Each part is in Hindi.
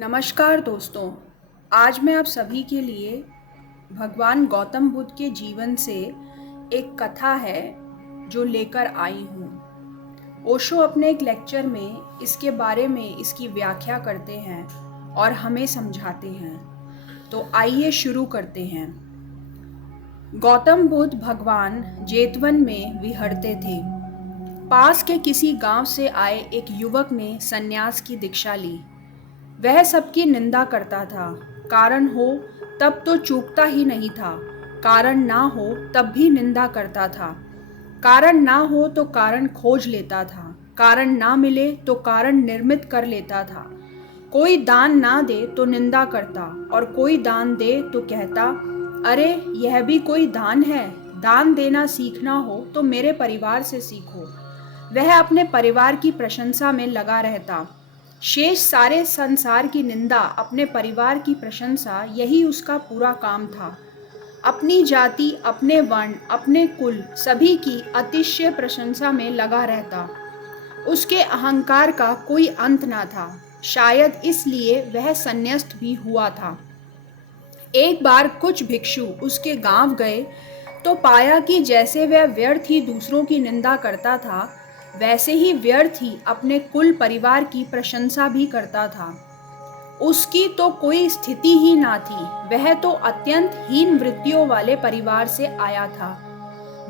नमस्कार दोस्तों। आज मैं आप सभी के लिए भगवान गौतम बुद्ध के जीवन से एक कथा है जो लेकर आई हूँ। ओशो अपने एक लेक्चर में इसके बारे में इसकी व्याख्या करते हैं और हमें समझाते हैं। तो आइए शुरू करते हैं। गौतम बुद्ध भगवान जेतवन में विहरते थे। पास के किसी गांव से आए एक युवक ने सन्यास की दीक्षा ली। वह सबकी निंदा करता था। कारण हो तब तो चूकता ही नहीं था, कारण ना हो तब भी निंदा करता था। कारण ना हो तो कारण खोज लेता था, कारण ना मिले तो कारण निर्मित कर लेता था। कोई दान ना दे तो निंदा करता और कोई दान दे तो कहता, अरे यह भी कोई दान है। दान देना सीखना हो तो मेरे परिवार से सीखो। वह अपने परिवार की प्रशंसा में लगा रहता। शेष सारे संसार की निंदा, अपने परिवार की प्रशंसा, यही उसका पूरा काम था। अपनी जाति, अपने वर्ण, अपने कुल, सभी की अतिशय प्रशंसा में लगा रहता। उसके अहंकार का कोई अंत ना था। शायद इसलिए वह संन्यास्त भी हुआ था। एक बार कुछ भिक्षु उसके गांव गए तो पाया कि जैसे वह व्यर्थ ही दूसरों की निंदा करता था, वैसे ही व्यर्थ ही अपने कुल परिवार की प्रशंसा भी करता था। उसकी तो कोई स्थिति ही ना थी। वह तो अत्यंत हीन वृत्तियों वाले परिवार से आया था।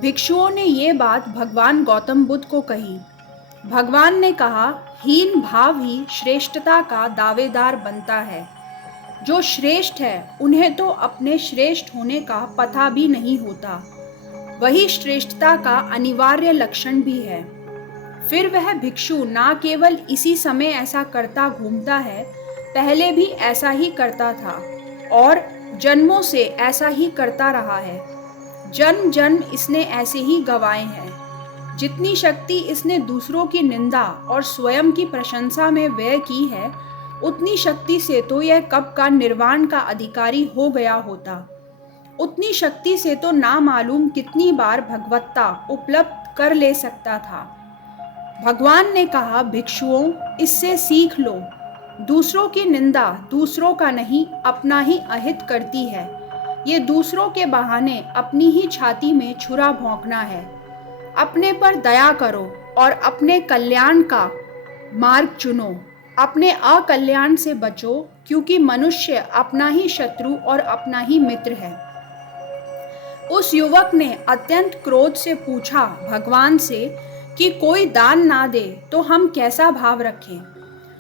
भिक्षुओं ने ये बात भगवान गौतम बुद्ध को कही। भगवान ने कहा, हीन भाव ही श्रेष्ठता का दावेदार बनता है। जो श्रेष्ठ है उन्हें तो अपने श्रेष्ठ होने का पता भी नहीं होता। वही श्रेष्ठता का अनिवार्य लक्षण भी है। फिर वह भिक्षु ना केवल इसी समय ऐसा करता घूमता है, पहले भी ऐसा ही करता था और जन्मों से ऐसा ही करता रहा है। जन्म जन्म इसने ऐसे ही गंवाए हैं। जितनी शक्ति इसने दूसरों की निंदा और स्वयं की प्रशंसा में व्यय की है, उतनी शक्ति से तो यह कब का निर्वाण का अधिकारी हो गया होता। उतनी शक्ति से तो ना मालूम कितनी बार भगवत्ता उपलब्ध कर ले सकता था। भगवान ने कहा, भिक्षुओं, इससे सीख लो। दूसरों की निंदा दूसरों का नहीं, अपना ही अहित करती है। ये दूसरों के बहाने अपनी ही छाती में छुरा भोंकना है। अपने पर दया करो और अपने कल्याण का मार्ग चुनो। अपने अकल्याण से बचो, क्योंकि मनुष्य अपना ही शत्रु और अपना ही मित्र है। उस युवक ने अत्यंत क्रोध से पूछा भगवान से कि कोई दान ना दे तो हम कैसा भाव रखें,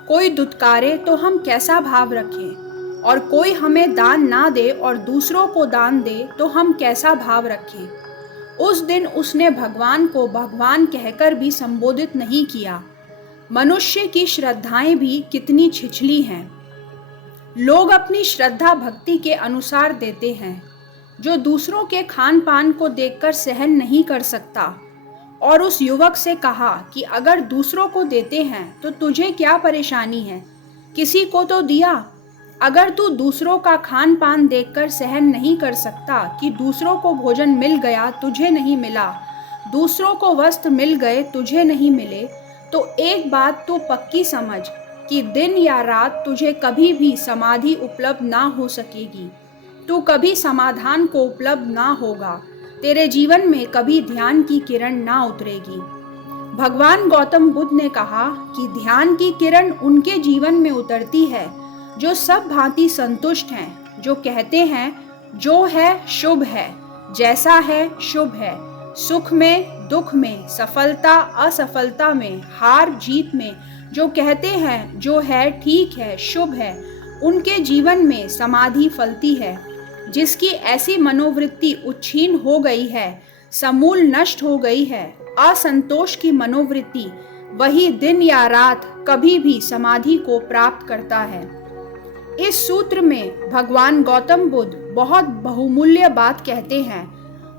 कोई दुत्कारे तो हम कैसा भाव रखें, और कोई हमें दान ना दे और दूसरों को दान दे तो हम कैसा भाव रखें। उस दिन उसने भगवान को भगवान कहकर भी संबोधित नहीं किया। मनुष्य की श्रद्धाएं भी कितनी छिछली हैं। लोग अपनी श्रद्धा भक्ति के अनुसार देते हैं। जो दूसरों के खान पान को देखकर सहन नहीं कर सकता। और उस युवक से कहा कि अगर दूसरों को देते हैं तो तुझे क्या परेशानी है, किसी को तो दिया। अगर तू दूसरों का खान पान देखकर सहन नहीं कर सकता कि दूसरों को भोजन मिल गया तुझे नहीं मिला, दूसरों को वस्त्र मिल गए तुझे नहीं मिले, तो एक बात तू पक्की समझ कि दिन या रात तुझे कभी भी समाधि उपलब्ध ना हो सकेगी। तू कभी समाधान को उपलब्ध ना होगा। तेरे जीवन में कभी ध्यान की किरण ना उतरेगी। भगवान गौतम बुद्ध ने कहा कि ध्यान की किरण उनके जीवन में उतरती है जो सब भांति संतुष्ट हैं, जो कहते हैं जो है शुभ है, जैसा है शुभ है, सुख में दुख में, सफलता असफलता में, हार जीत में, जो कहते हैं जो है ठीक है शुभ है, उनके जीवन में समाधि फलती है। जिसकी ऐसी मनोवृत्ति उच्छीन हो गई है, समूल नष्ट हो गई है, असंतोष की मनोवृत्ति, वही दिन या रात कभी भी समाधि को प्राप्त करता है। इस सूत्र में भगवान गौतम बुद्ध बहुत बहुमूल्य बात कहते हैं।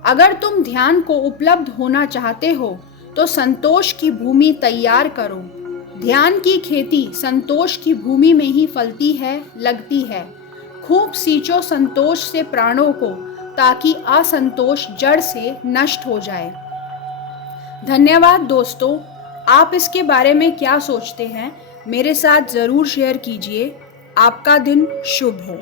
अगर तुम ध्यान को उपलब्ध होना चाहते हो तो संतोष की भूमि तैयार करो। ध्यान की खेती संतोष की भूमि में ही फलती है, लगती है। खूब सींचो संतोष से प्राणों को, ताकि असंतोष जड़ से नष्ट हो जाए। धन्यवाद दोस्तों। आप इसके बारे में क्या सोचते हैं, मेरे साथ ज़रूर शेयर कीजिए। आपका दिन शुभ हो।